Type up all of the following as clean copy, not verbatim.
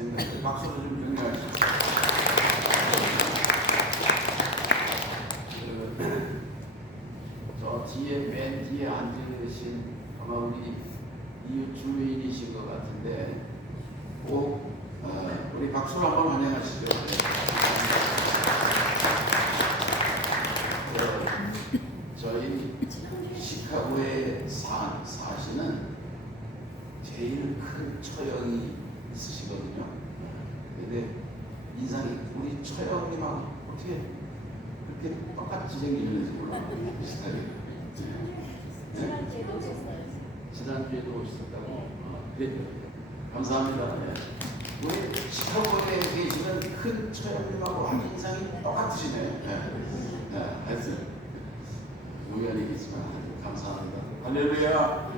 생각에 박수로 좀 격려하시죠. 저 뒤에 맨 뒤에 앉아 계신 아마 우리 이웃 주민이신 것 같은데 꼭 우리 박수로 한번 환영하시죠. 저희 시카고에 사시는 제일 큰 처형이 있으시거든요. 근데 인상이 우리 처형님하고 어떻게 그렇게 똑같이 생기는지 몰라요. 지난주에도 오셨어요. 지난주에도 오셨다고? 그래요. 감사합니다. 네. 우리 시카고에 계시는 큰 처형님하고 완전 인상이 똑같으시네. 하여튼 우연이겠지만 감사합니다. 할렐루야.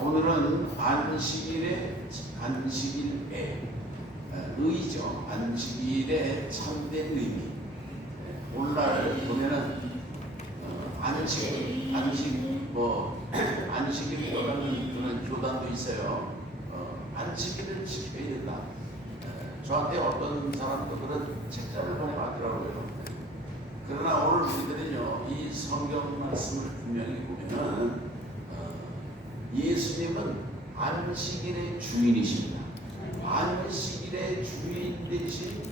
오늘은 안식일의 의죠. 안식일의 참된 의미. 오늘날 보면은 안식일을 떠나는 그런 교단도 있어요. 안식일을 지켜야 된다. 저한테 어떤 사람들은 책자를 보내왔더라고요. 그러나 오늘 우리들은요, 이 성경 말씀을 분명히 보면은 예수님은 안식일의 주인이십니다. 안식일의 주인 되신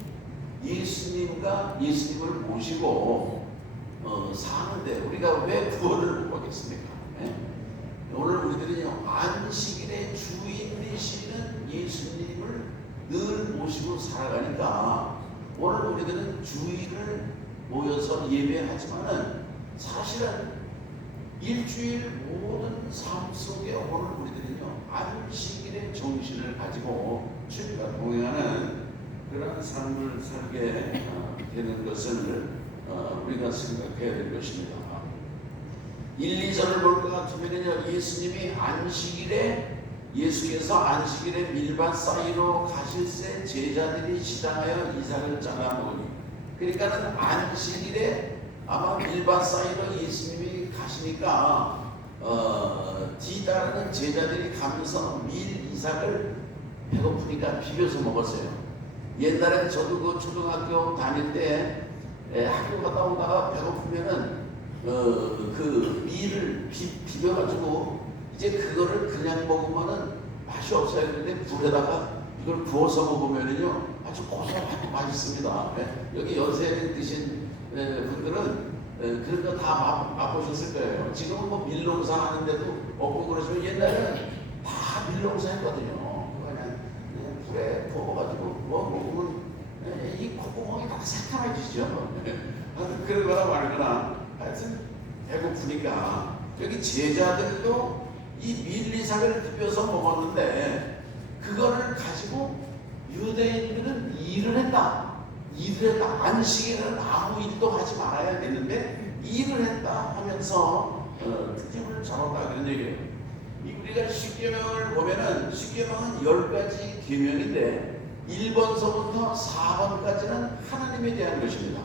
예수님을 모시고 사는데 우리가 왜 구원을 못 받겠습니까? 네? 오늘 우리들은요, 안식일의 주인 되시는 예수님을 늘 모시고 살아가니까 오늘 우리들은 주일을 모여서 예배하지만은 사실은 일주일 모든 삶 속에 오늘 우리들은요, 안식일의 정신을 가지고 주님과 동행하는 그런 삶을 살게 되는 것을 우리가 생각해야 될 것입니다. 1, 2절을 볼 것 같으면요, 예수께서 안식일에 밀밭 사이로 가실새 제자들이 시장하여 이삭을 잘라 먹으니, 그러니까는 안식일에 아마 밀밭 사이로 예수님이 가시니까 뒤따르는 제자들이 가면서 이삭을 배고프니까 비벼서 먹었어요. 옛날에 저도 그 초등학교 다닐 때 학교 갔다 오다가 배고프면은 그 밀을 비벼가지고 이제 그거를 그냥 먹으면은 맛이 없어요. 그런데 불에다가 이걸 구워서 먹으면은요 아주 고소하고 맛있습니다. 여기 연세 드신 분들은 그런 거 다 맛보셨을 거예요. 지금은 뭐 밀농사 하는데도 없고 그러지만 옛날에는 다 밀농사 했거든요. 그냥 불에 구워가지고 먹으면 이 콧구멍이 다 새까매지죠. 그런 거나 말거나 하여튼 배고프니까 여기 제자들도 이 밀리삭을 비벼서 먹었는데 그거를 가지고 유대인들은 일을 했다. 안식일은 아무 일도 하지 말아야 되는데 일을 했다 하면서 특집을 잡았다 그런 얘기예요. 우리가 십계명을 보면은 십계명은 10가지 계명인데 1번서부터 4번까지는 하나님에 대한 것입니다.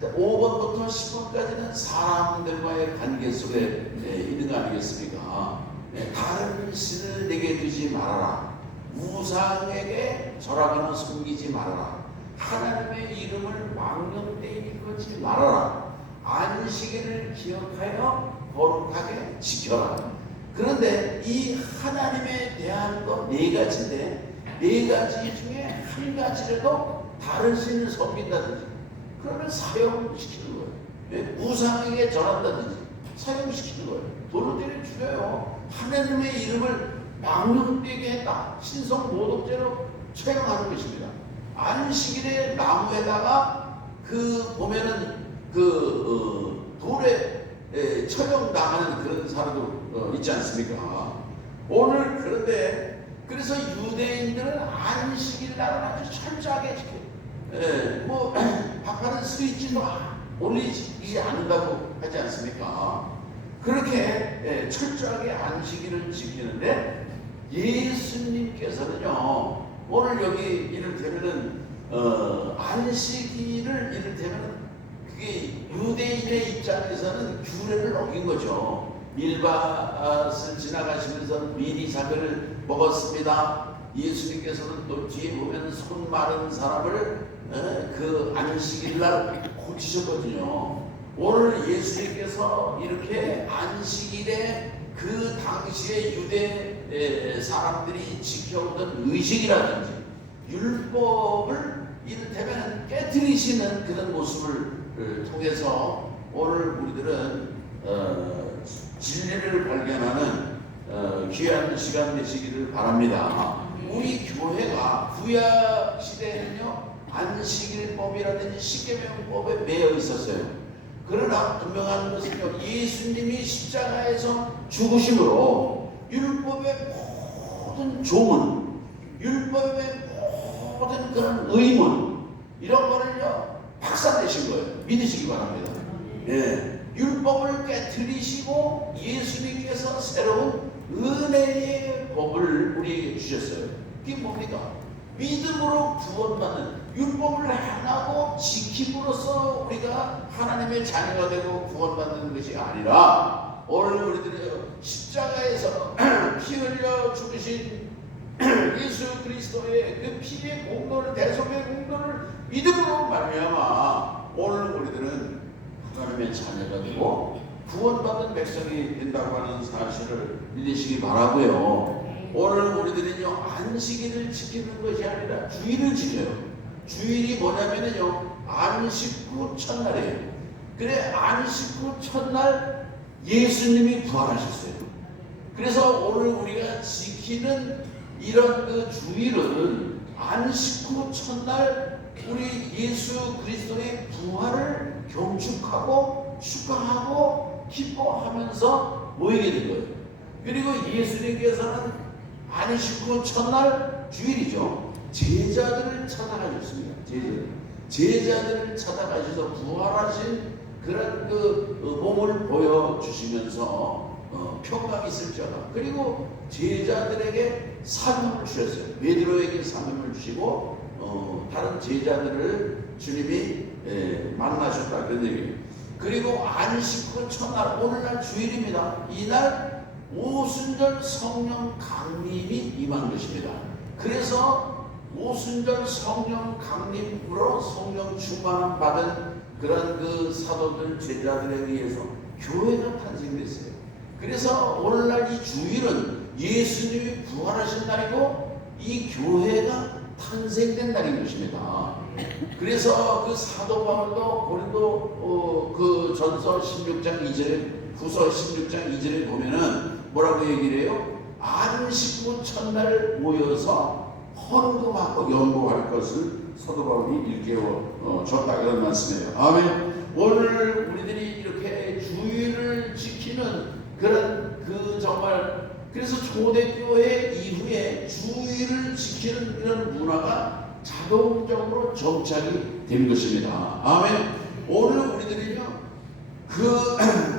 5번부터 10번까지는 사람들과의 관계 속에 있는 거 아니겠습니까? 다른 신을 내게 두지 말아라. 우상에게 절하거나 섬기지 말아라. 하나님의 이름을 망령되이 일컫지 말아라. 안식일을 기억하여 거룩하게 지켜라. 그런데 이 하나님에 대한 거 4가지인데 4가지 중에 한 가지라도 다른 신을 섬긴다든지 그러면 사형시키는 거예요. 우상에게 절한다든지 사형시키는 거예요. 돌로 때려 죽여요. 하나님의 이름을 망령되게 했다. 신성 모독죄로 처형하는 것입니다. 안식일에 나무에다가 보면은 돌에 처형당하는 그런 사람도 있지 않습니까? 오늘 그래서 유대인들은 안식일 날은 아주 철저하게 지켜요. 뭐 밥하는 스위치도 올리지 않는다고 하지 않습니까? 그렇게 철저하게 안식일을 지키는데 예수님께서는요, 오늘 여기 이를테면은 안식일을 이를테면은 그게 유대인의 입장에서는 규례를 어긴 거죠. 밀밭을 지나가시면서 밀이삭을 먹었습니다. 예수님께서는 또 뒤에 보면 손 마른 사람을 그 안식일날 고치셨거든요. 오늘 예수님께서 이렇게 안식일에 그 당시에 유대 사람들이 지켜오던 의식이라든지 율법을 이를테면 깨뜨리시는 그런 모습을 통해서 오늘 우리들은 진리를 발견하는 귀한 시간 되시기를 바랍니다. 우리 교회가 구약 시대에는요 안식일법이라든지 십계명법에 매여 있었어요. 그러나 분명한 것은요, 예수님이 십자가에서 죽으심으로 율법의 모든 조문, 율법의 모든 그런 의문 이런 거를요 박살내신 거예요. 믿으시기 바랍니다. 예, 율법을 깨뜨리시고 예수님께서 새로운 은혜의 법을 우리에게 주셨어요. 그게 뭡니까? 믿음으로 구원받는, 율법을 행하고 지킴으로써 우리가 하나님의 자녀가 되고 구원받는 것이 아니라 오늘 우리들이 십자가에서 피 흘려 죽으신 예수 그리스도의 그 피의 공로를, 대속의 공로를 믿음으로 말미암아 오늘 우리들은 하나님의 자녀가 되고 구원받은 백성이 된다고 하는 사실을 믿으시기 바라고요. 오늘 우리들은요 안식일을 지키는 것이 아니라 주일을 지켜요. 주일이 뭐냐면요 안식 후 첫날이에요. 그래 안식 후 첫날 예수님이 부활하셨어요. 그래서 오늘 우리가 지키는 이런 그 주일은 안식 후 첫날 우리 예수 그리스도의 부활을 경축하고 축하하고 기뻐하면서 모이게 된 거예요. 그리고 예수님께서는 안식 후 첫날 주일이죠. 제자들을 찾아가셨습니다. 제자들을 찾아가셔서 부활하신 그런 그 몸을 보여주시면서 평강 있을지어다. 그리고 제자들에게 사명을 주셨어요. 베드로에게 사명을 주시고 다른 제자들을 주님이 만나셨다. 그런 얘기예요. 그리고 안식 후 첫날, 오늘날 주일입니다. 이날 오순절 성령 강림이 임한 것입니다. 그래서 오순절 성령 강림으로 성령 충만함 받은 그런 그 사도들 제자들에 의해서 교회가 탄생됐어요. 그래서 오늘날 이 주일은 예수님이 부활하신 날이고 이 교회가 탄생된 날인 것입니다. 그래서 그 사도 바울도 고린도 그 전서 16장 2절에 후서 16장 2절에 보면은 뭐라고 얘기를 해요? 안식 후 첫날 모여서 헌금하고 연구할 것을 사도 바울이 일깨워 줬다 그런 말씀이에요. 아멘. 오늘 우리들이 이렇게 주일을 지키는 그런 그 정말 그래서 초대교회 이후에 주일을 지키는 이런 문화가 자동적으로 정착이 된 것입니다. 아멘. 오늘 우리들이요 그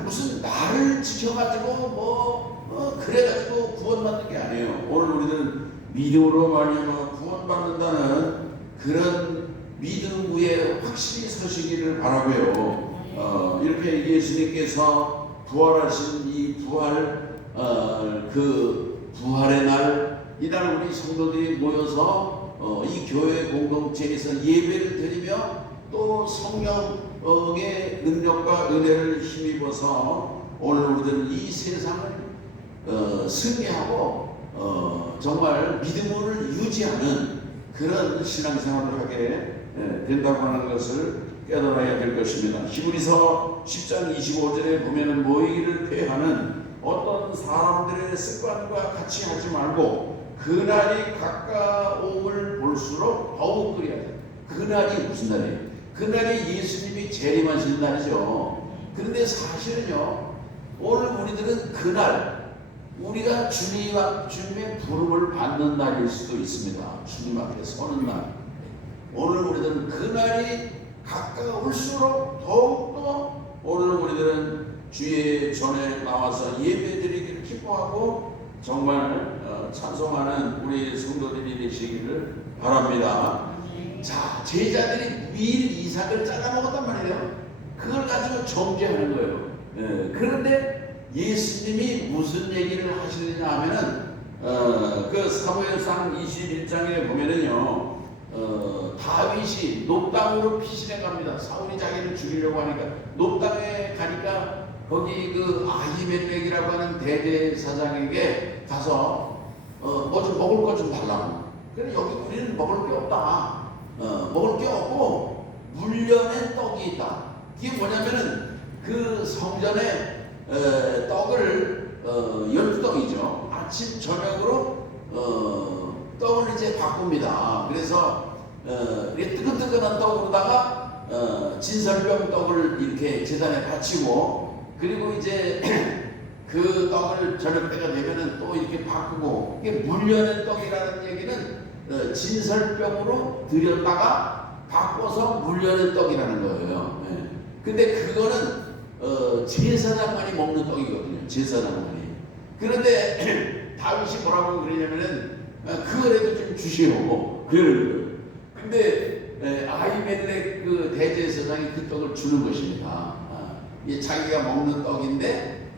무슨 날을 지켜가지고 그래가지고 구원받는 게 아니에요. 오늘 우리는 믿음으로 말미암아 구원받는다는 그런 믿음 위에 확실히 서시기를 바라고요. 이렇게 예수님께서 부활하신 이 부활의 날, 이날 우리 성도들이 모여서 이 교회 공동체에서 예배를 드리며 또 성령의 능력과 은혜를 힘입어서 오늘 우리들은 이 세상을 승리하고 정말 믿음을 유지하는 그런 신앙생활을 하게 된다고 하는 것을 깨달아야 될 것입니다. 히브리서 10장 25절에 보면은 모이기를 폐하는 어떤 사람들의 습관과 같이 하지 말고 그날이 가까움을 볼수록 더욱 그리하자. 그날이 무슨 날이에요? 그날이 예수님이 재림하신 날이죠. 그런데 사실은요 오늘 우리들은 그날 우리가 주님의 부름을 받는 날일 수도 있습니다. 주님 앞에 서는 날. 오늘 우리들은 그날이 가까울수록 더욱더 오늘 우리들은 주의 전에 나와서 예배드리기를 기뻐하고 정말 찬송하는 우리 성도들이 되시기를 바랍니다. 자, 제자들이 밀 이삭을 잘라 먹었단 말이에요. 그걸 가지고 정죄하는 거예요. 그런데 예수님이 무슨 얘기를 하시느냐 하면은 그 사무엘상 21장에 보면은요, 다윗이 높당으로 피신해 갑니다. 사울이 자기를 죽이려고 하니까 높당에 가니까 거기 그 아히멜렉이라고 하는 대제사장에게 가서 뭐 좀 먹을 거 좀 달라고. 그래 여기 우리는 먹을 게 없다. 먹을 게 없고 물려낸 떡이 있다. 이게 뭐냐면은 그 성전에 떡을 12떡이죠. 아침 저녁으로 떡을 이제 바꿉니다. 그래서 이렇게 뜨끈뜨끈한 떡으로다가 진설병 떡을 이렇게 제단에 바치고, 그리고 이제 그 떡을 저녁 때가 되면은 또 이렇게 바꾸고, 이게 물려낸 떡이라는 얘기는 진설병으로 들였다가 바꿔서 물려낸 떡이라는 거예요. 근데 그거는 제사장만이 먹는 떡이거든요. 제사장만이. 그런데 다윗이 뭐라고 그러냐면은 그거라도 좀 주시오 그러는 거예요. 근데 아히멜렉 그 대제사장이 그 떡을 주는 것입니다. 이게 자기가 먹는 떡인데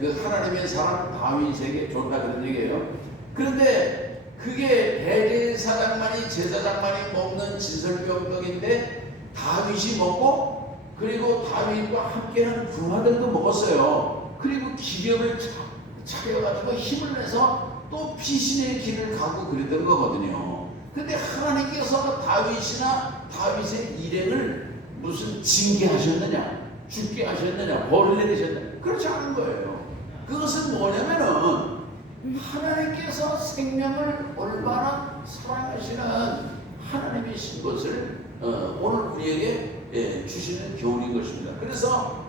그 하나님의 사람 다윗에게 줬다 그런 얘기예요. 그런데 그게 대제사장만이 제사장만이 먹는 진설병 떡인데 다윗이 먹고, 그리고 다윗과 함께하는 부하들도 먹었어요. 그리고 기력을 차려가지고 힘을 내서 또 피신의 길을 가고 그랬던 거거든요. 근데 하나님께서 다윗이나 다윗의 일행을 무슨 징계하셨느냐, 죽게 하셨느냐, 벌을 내리셨느냐, 그렇지 않은 거예요. 그것은 뭐냐면은 하나님께서 생명을 얼마나 사랑하시는 하나님이신 것을 오늘 우리에게 주시는 교훈인 것입니다. 그래서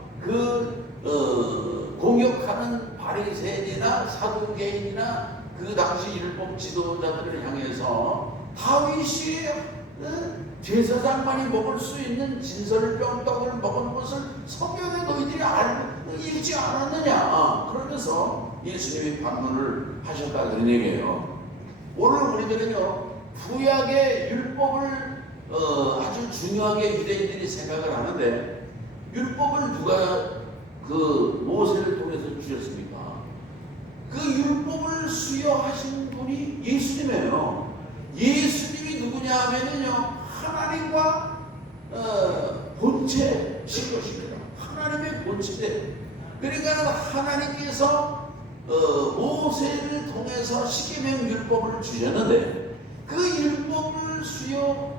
공격하는 바리새인이나 사두개인이나 그 당시 율법 지도자들을 향해서 다윗이 제사장만이 먹을 수 있는 진설병 떡을 먹은 것을 성경에 너희들이 알고 읽지 않았느냐, 그러면서 예수님이 반문을 하셨다 그런 얘기예요. 오늘 우리들은요, 구약의 율법을 아주 중요하게 유대인들이 생각을 하는데, 율법을 누가 그 모세를 통해서 주셨습니까? 그 율법을 수여하신 분이 예수님이에요. 예수님이 누구냐 하면은요, 하나님과 본체신 것입니다. 하나님의 본체. 그러니까 하나님께서 모세를 통해서 십계명 율법을 주셨는데, 그 율법을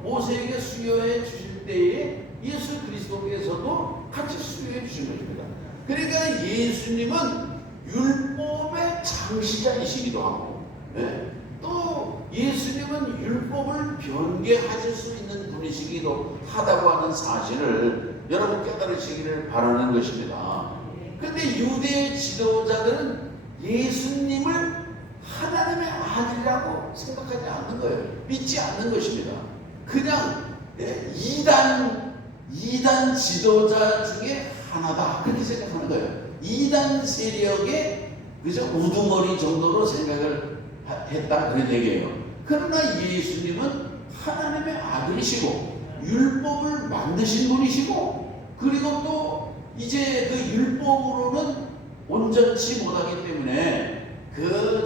모세에게 수여해 주실 때에 예수 그리스도께서도 같이 수여해 주신 것입니다. 그러니까 예수님은 율법의 창시자이시기도 하고, 또 예수님은 율법을 변개하실 수 있는 분이시기도 하다고 하는 사실을 여러분 깨달으시기를 바라는 것입니다. 그런데 유대 지도자들은 예수님을 하나님의 아들이라고 생각하지 않는 거예요. 믿지 않는 것입니다. 그냥 이단 지도자 중에 하나다 그렇게 생각하는 거예요. 이단 세력의 그저 우두머리 정도로 생각을 했다 그런 얘기예요. 그러나 예수님은 하나님의 아들이시고 율법을 만드신 분이시고, 그리고 또 이제 그 율법으로는 온전치 못하기 때문에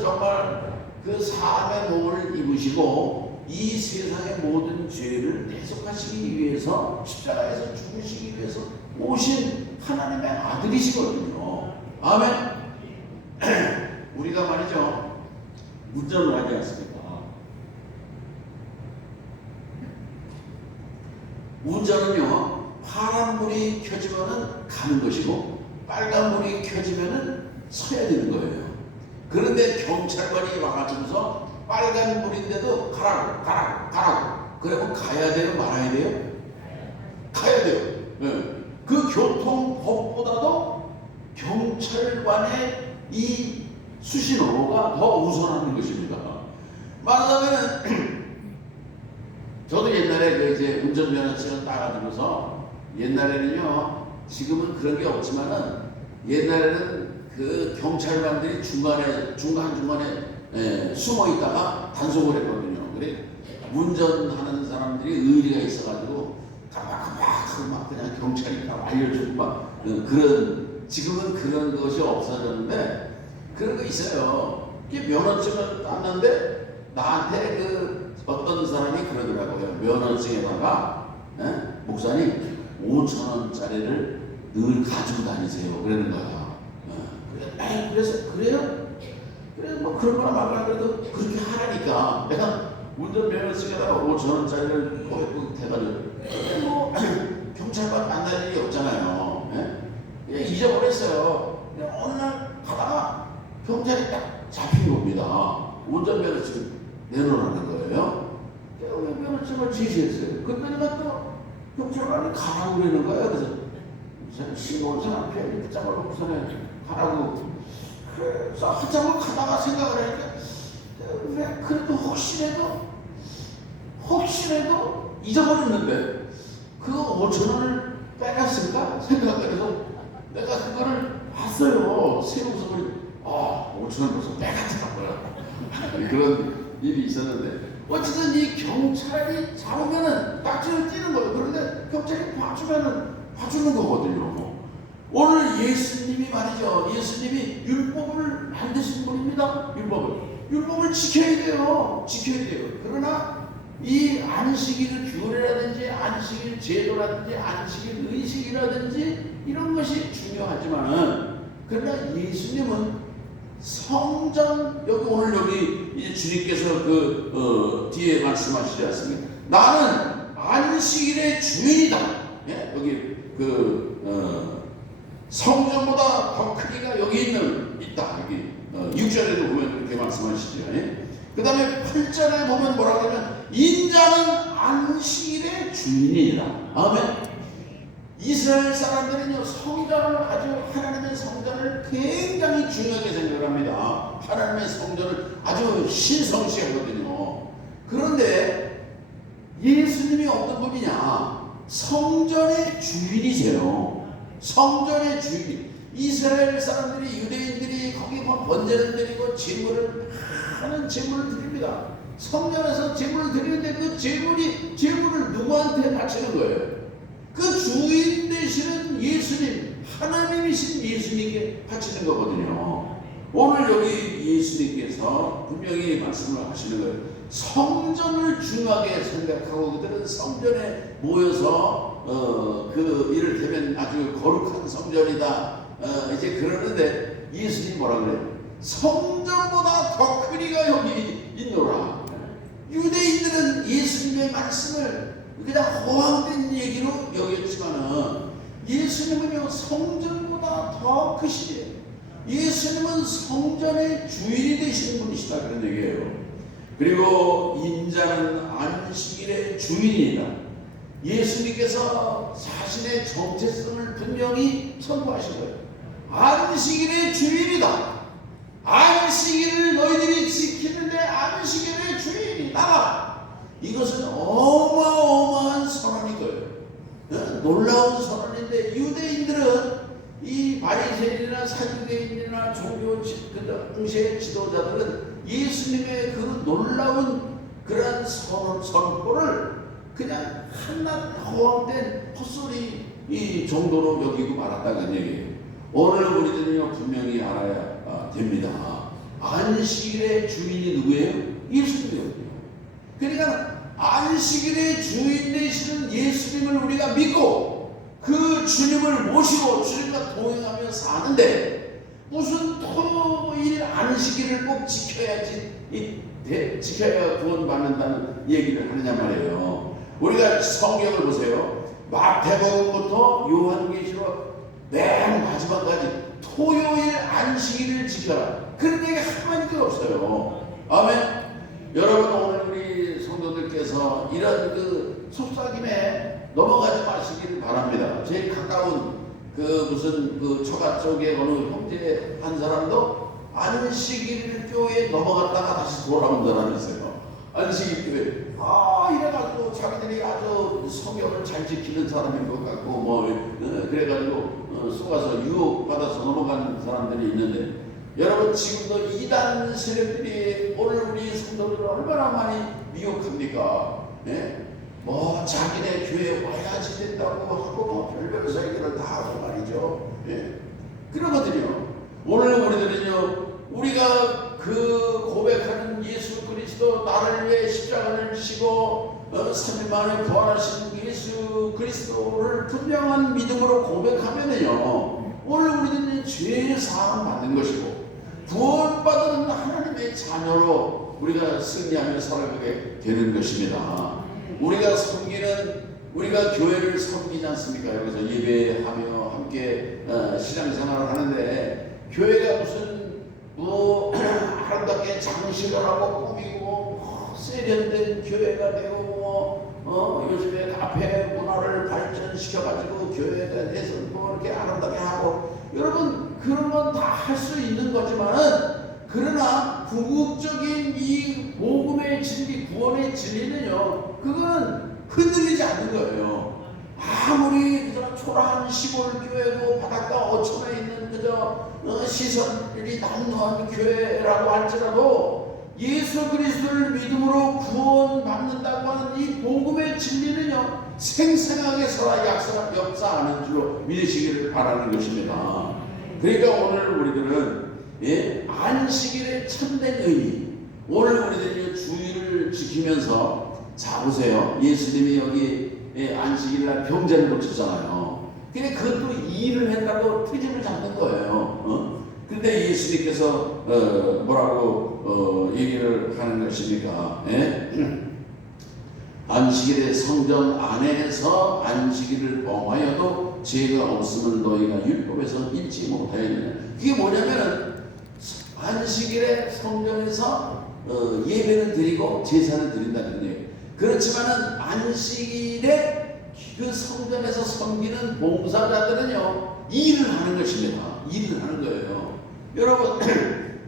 정말 그 사함의 몸을 입으시고 이 세상의 모든 죄를 대속하시기 위해서 십자가에서 죽으시기 위해서 오신 하나님의 아들이시거든요. 아멘. 우리가 말이죠, 운전을 하지 않습니까? 운전은요, 파란불이 켜지면은 가는 것이고 빨간불이 켜지면은 서야 되는 거예요. 그런데 경찰관이 와가지고서 빨간불인데도 가라고 그러면 가야 돼요, 말아야 돼요? 가야 돼요. 그 교통법보다도 경찰관의 이 수신호가 더 우선하는 것입니다. 말하자면 저도 옛날에 그 이제 운전면허 시험 따가지고서, 옛날에는요, 지금은 그런 게 없지만은 옛날에는 그 경찰관들이 중간중간에 숨어 있다가 단속을 했거든요. 그래 운전하는 사람들이 의리가 있어가지고 깜빡깜빡 막 그냥 경찰이 막 알려주고 막 그런, 지금은 그런 것이 없어졌는데 그런 거 있어요. 이게 면허증을 땄는데 나한테 그 어떤 사람이 그러더라고요. 면허증에다가 목사님 5,000원짜리를 늘 가지고 다니세요. 그러는 거야. 그래서 그래요? 그래 뭐 그런 거나 말라 그래도 그렇게 하라니까. 내가 운전면허증에다가 5,000원짜리를 꼭 대가지고 뭐 경찰관 만날 일이 없잖아요. 그냥 잊어버렸어요. 어느 날 가다가 경찰이 딱 잡힌 겁니다. 운전면허증 내놓으라는 거예요. 면허증을 제시했어요. 그러니까 또 경찰관이 가라고 그러는 거예요. 그래서 신고한 사람 편히 붙잡아 놓고서는 가라고. 그래서 한참을 가다가 생각을 하니까 왜 그래도 혹시라도 잊어버렸는데 그 5,000원을 빼갔을까 생각을 해서 내가 그거를 봤어요. 세우고서 5,000원 벌써 빼갔더라고요. 그런 일이 있었는데 어쨌든 이 경찰이 잡으면은 딱지를 띄는 거예요. 그런데 경찰이 봐주는 거거든요. 오늘 예수님이 말이죠. 예수님이 율법을 만드신 분입니다. 율법을 지켜야 돼요. 그러나 이 안식일 규례라든지 안식일 제도라든지 안식일 의식이라든지 이런 것이 중요하지만은 그러나 예수님은 성전 여기 이제 주님께서 뒤에 말씀하시지 않습니까? 나는 안식일의 주인이다. 예? 여기 성전보다 더 크기가 여기 있다. 여기 6절에도 보면 그렇게 말씀하시죠. 예? 그 다음에 8절에 보면 뭐라고 하면 인자는 안식일의 주인이다. 아멘. 이스라엘 사람들은요 성전을 아주 하나님의 성전을 굉장히 중요하게 생각합니다. 하나님의 성전을 아주 신성시하거든요. 그런데 예수님이 어떤 분이냐? 성전의 주인이세요. 성전의 주인. 이스라엘 사람들이 유대인들이 거기 번제를 드리고 제물을 드립니다. 성전에서 제물을 드리는데 그 제물을 누구한테 바치는 거예요? 그 주인 되시는 예수님, 하나님이신 예수님께 바치는 거거든요. 오늘 여기 예수님께서 분명히 말씀을 하시는 거예요. 성전을 중요하게 생각하고 그들은 성전에 모여서 이를테면 아주 거룩한 성전이다 이제 그러는데 예수님 뭐라 그래요? 성전보다 더 크리가 여기 있노라. 유대인들은 예수님의 말씀을 그냥 허황된 얘기로 여겼지만은 예수님은요 성전보다 더 크시대요. 예수님은 성전의 주인이 되시는 분이시다 그런 얘기예요. 그리고 인자는 안식일의 주인이다. 예수님께서 자신의 정체성을 분명히 선포하신 거예요. 안식일의 주인이다. 안식일을 너희들이 지키는데 안식일의 주인이 나다. 이것은 어마어마한 선언이고요. 놀라운 선언인데 유대인들은 이 바리새인이나 사두개인이나 종교 당시의 지도자들은 예수님의 그 놀라운 그런 선포를 그냥 한낱 허황된 헛소리 이 정도로 여기고 말았다는 얘기예요. 오늘 우리들은요 분명히 알아야 됩니다. 안식일의 주인이 누구예요? 예수님이거든요. 그러니까 안식일의 주인 되시는 예수님을 우리가 믿고 그 주님을 모시고 주님과 동행하며 사는데 무슨 토요일 안식일을 꼭 지켜야 구원받는다는 얘기를 하느냐 말이에요. 우리가 성경을 보세요. 마태복음부터 요한계시록 맨 마지막까지 토요일 안식일을 지켜라. 그런 얘기 한마디도 없어요. 아멘. 여러분 오늘 우리 성도들께서 이런 속삭임에 넘어가지 마시길 바랍니다. 제일 가까운 무슨 처가 쪽에 어느 형제 한 사람도 안식일 교회에 넘어갔다가 다시 돌아온다라면서요. 안식일 교회 이래가지고 자기들이 아주 성경을 잘 지키는 사람인 것 같고 그래가지고 속아서 유혹받아서 넘어가는 사람들이 있는데 여러분 지금도 이단 세력들이 오늘 우리 성도들을 얼마나 많이 미혹합니까? 예? 자기네 교회 와야지 된다고 하고 별별 얘기를 다 하고 말이죠. 예? 그러거든요. 오늘 우리들은요 우리가 그 고백하는 예수 그리스도 나를 위해 십자가를 지고 3일 만에 부활하신 예수 그리스도를 분명한 믿음으로 고백하면은요, 오늘 우리는 죄 사함 받는 것이고 구원받은 하나님의 자녀로 우리가 승리하며 살아가게 되는 것입니다. 우리가 교회를 섬기지 않습니까? 여기서 예배하며 함께 신앙생활을 하는데, 교회가 무슨 아름답게 장식을 하고 꾸미고 세련된 교회가 되고 요즘에 카페 문화를 발전시켜가지고 교회가 돼서 이렇게 아름답게 하고, 여러분 그런 건 다 할 수 있는 거지만은, 그러나 궁극적인 이 복음의 진리, 구원의 진리는요, 그거는 흔들리지 않는 거예요. 아무리 그저 초라한 시골 교회고 바닷가 어촌에 있는 그저 시설이 난무한 교회라고 할지라도, 예수 그리스도를 믿음으로 구원받는다고 하는 이 복음의 진리는요, 생생하게 살아 역사하는 줄로 믿으시기를 바라는 것입니다. 그러니까 오늘 우리들은 안식일의 참된 의미, 오늘 우리들이 주일을 지키면서, 자 보세요, 예수님이 여기 안식일날 병자를 고쳤잖아요. 근데 그것도 일을 했다고 트집을 잡는 거예요. 근데 예수님께서 뭐라고 얘기를 하는 것입니까? 안식일의 성전 안에서 안식일을 범하여도 죄가 없음을 너희가 율법에서 잊지 못하였느냐. 그게 뭐냐면은, 안식일의 성전에서 예배를 드리고 제사를 드린다는 얘기예요. 그렇지만은 안식일에 그 성전에서 섬기는 봉사자들은요, 일을 하는 것입니다. 일을 하는 거예요. 여러분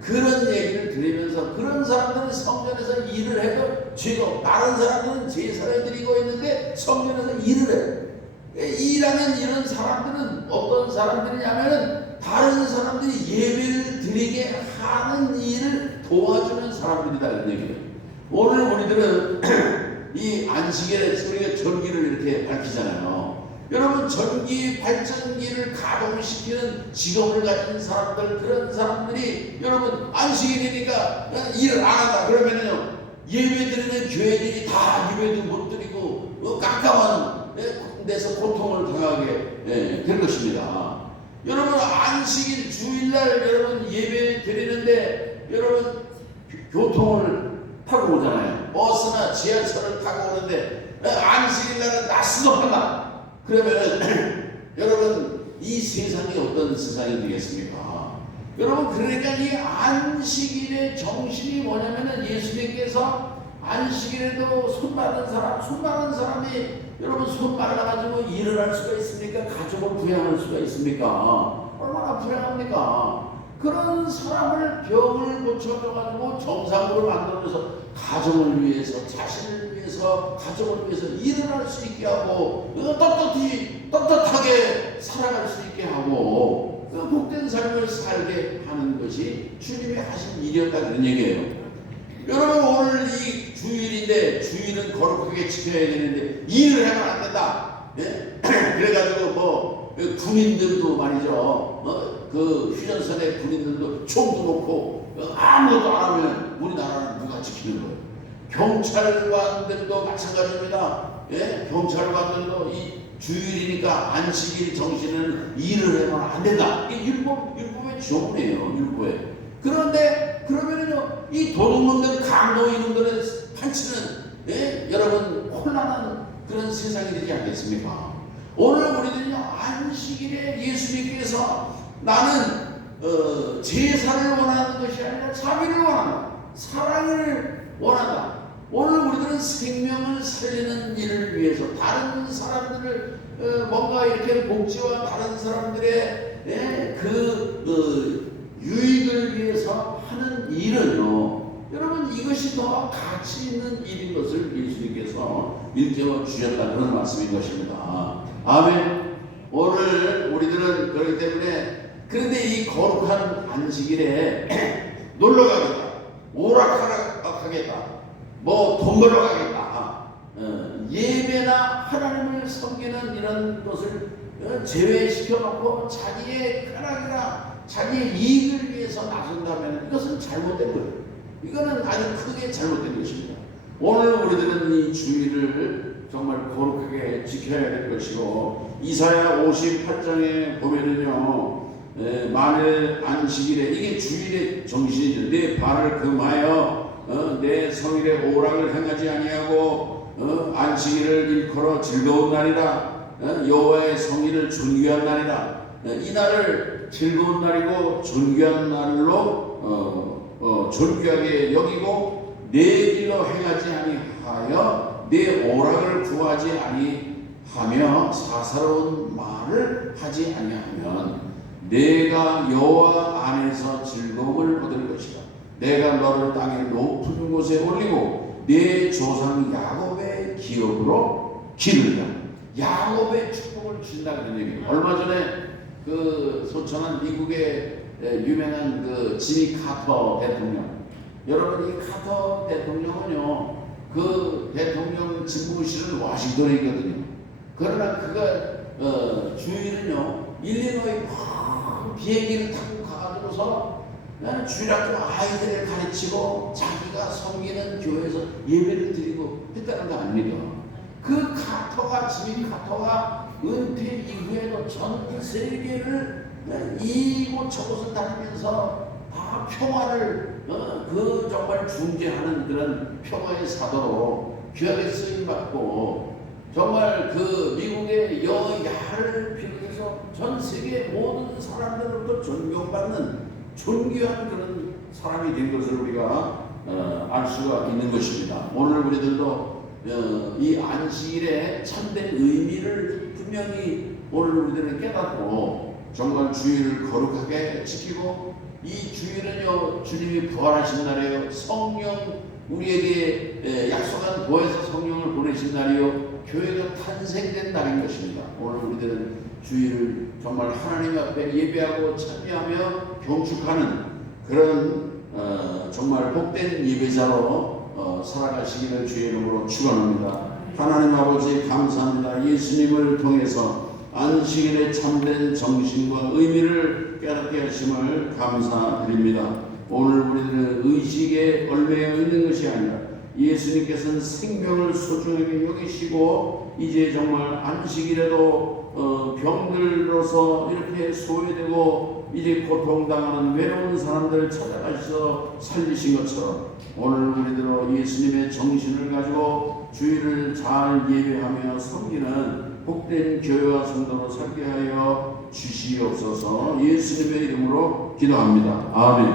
그런 얘기를 들으면서, 그런 사람들은 성전에서 일을 해도 죄가 없고, 다른 사람들은 제사를 드리고 있는데 성전에서 일을 해. 일하는 이런 사람들은 어떤 사람들이냐면은, 다른 사람들이 예배를 드리게 하는 일을 도와주는 사람들이다, 이런 얘기예요. 오늘 우리들은 이 안식일에 우리가 전기를 이렇게 밝히잖아요. 여러분, 전기 발전기를 가동시키는 직업을 가진 사람들, 그런 사람들이 여러분 안식일이니까 일을 안 한다 그러면은요, 예배 드리는 교회들이 다 예배도 못 드리고 깜깜한 데서 고통을 당하게 될 것입니다. 여러분, 안식일 주일날 여러분 예배 드리는데, 여러분 교통을 타고 오잖아요. 버스나 지하철을 타고 오는데 안식일날은 낮수도 한다. 그러면 여러분, 이 세상이 어떤 세상이 되겠습니까? 여러분, 그러니까 이 안식일의 정신이 뭐냐면은, 예수님께서 안식일에도 손 마른 사람이 여러분 손 말라가지고 일을 할 수가 있습니까? 가족을 부양할 수가 있습니까? 얼마나 불행합니까? 그런 사람을 병을 고쳐줘가지고 정상으로 만들어서 가정을 위해서, 자신을 위해서, 가족을 위해서 일을 할 수 있게 하고, 떳떳하게 살아갈 수 있게 하고, 복된 삶을 살게 하는 것이 주님이 하신 일이었다, 그런 얘기예요. 여러분, 오늘 이 주일인데, 주일은 거룩하게 지켜야 되는데 일을 하면 안 된다. 그래가지고 군인들도 말이죠, 그 휴전선에 군인들도 총도 놓고 아무것도 안 하면 우리나라는 누가 지키는 거예요? 경찰관들도 마찬가지입니다. 경찰관들도 이 주일이니까 안식일 정신은 일을 해서는 안 된다. 이게 율법의 조문이에요, 율법에. 그런데 그러면은요, 이 도둑놈들, 강도인놈들의 판치는 여러분 혼란한 그런 세상이 되지 않겠습니까? 오늘 우리들은요, 안식일에 예수님께서 나는 제사를 원하는 것이 아니라 자비를 원한다, 사랑을 원한다. 오늘 우리들은 생명을 살리는 일을 위해서, 다른 사람들을 뭔가 이렇게 복지와 다른 사람들의 유익을 위해서 하는 일은요, 여러분 이것이 더 가치 있는 일인 것을 예수님께서 일깨워 주셨다, 그런 말씀인 것입니다. 아멘. 오늘 우리들은 그렇기 때문에, 그런데 이 거룩한 안식일에 놀러 가겠다, 오락하겠다, 돈 벌러 가겠다, 예배나 하나님을 섬기는 이런 것을 제외시켜 놓고 자기의 쾌락이나 자기의 이익을 위해서 위해서 나선다면 이것은 잘못된 거예요. 이거는 아주 크게 잘못된 것입니다. 오늘 우리들은 이 주일을 정말 거룩하게 지켜야 될 것이고, 이사야 58장에 보면은요, 만일 안식일에, 이게 주일의 정신이죠. 내 발을 금하여 내 성일의 오락을 행하지 아니하고 안식일을 일컬어 즐거운 날이라, 여호와의 성일을 존귀한 날이라. 이 날을 즐거운 날이고 존귀한 날로 존귀하게 여기고 내 길로 행하지 아니하여 내 오락을 구하지 아니하며 사사로운 말을 하지 아니하면 내가 여호와 안에서 즐거움을 얻을 것이다. 내가 너를 땅의 높은 곳에 올리고 내 조상 야곱의 기업으로 기르리라. 야곱의 축복을 준다 그런 얘기예요. 얼마 전에 그 소천한 미국의 유명한 그 지미 카터 대통령, 여러분 이 카터 대통령은요, 그 대통령 집무실은 워싱턴에 있거든요. 그러나 그가 주일은요 일리노이 비행기를 타고 가가지고서 주일학교 아이들을 가르치고 자기가 섬기는 교회에서 예배를 드리고 했다는 거 아닙니까? 그 카터가, 지미 카터가 은퇴 이후에도 전 세계를 이곳저곳을 다니면서 다 평화를 그 정말 중재하는 그런 평화의 사도로 귀하게 쓰임받고, 정말 그 미국의 여야를 비롯해서 전 세계 모든 사람들로부터 존경받는 존귀한 그런 사람이 된 것을 우리가 알 수가 있는 것입니다. 오늘 우리들도 이 안식일의 참된 의미를 분명히 오늘 우리들은 깨닫고 정말 주일을 거룩하게 지키고, 이 주일은요 주님이 부활하신 날이에요. 성령 우리에게 약속한 도에서 성령을 보내신 날이요 교회가 탄생된 날인 것입니다. 오늘 우리들은 주일을 정말 하나님 앞에 예배하고 참여하며 경축하는 그런 정말 복된 예배자로 살아가시기를 주의 이름으로 축원합니다. 하나님 아버지 감사합니다. 예수님을 통해서 안식일의 참된 정신과 의미를 깨닫게 하심을 감사드립니다. 오늘 우리들은 의식에 얽매여 있는 것이 아니라 예수님께서는 생명을 소중하게 여기시고, 이제 정말 안식일에도 병들어서 이렇게 소외되고 이제 고통당하는 외로운 사람들을 찾아가셔서 살리신 것처럼 오늘 우리들은 예수님의 정신을 가지고 주일을 잘 예배하며 섬기는 복된 교회와 성도로 살게 하여 주시옵소서. 예수님의 이름으로 기도합니다. 아멘.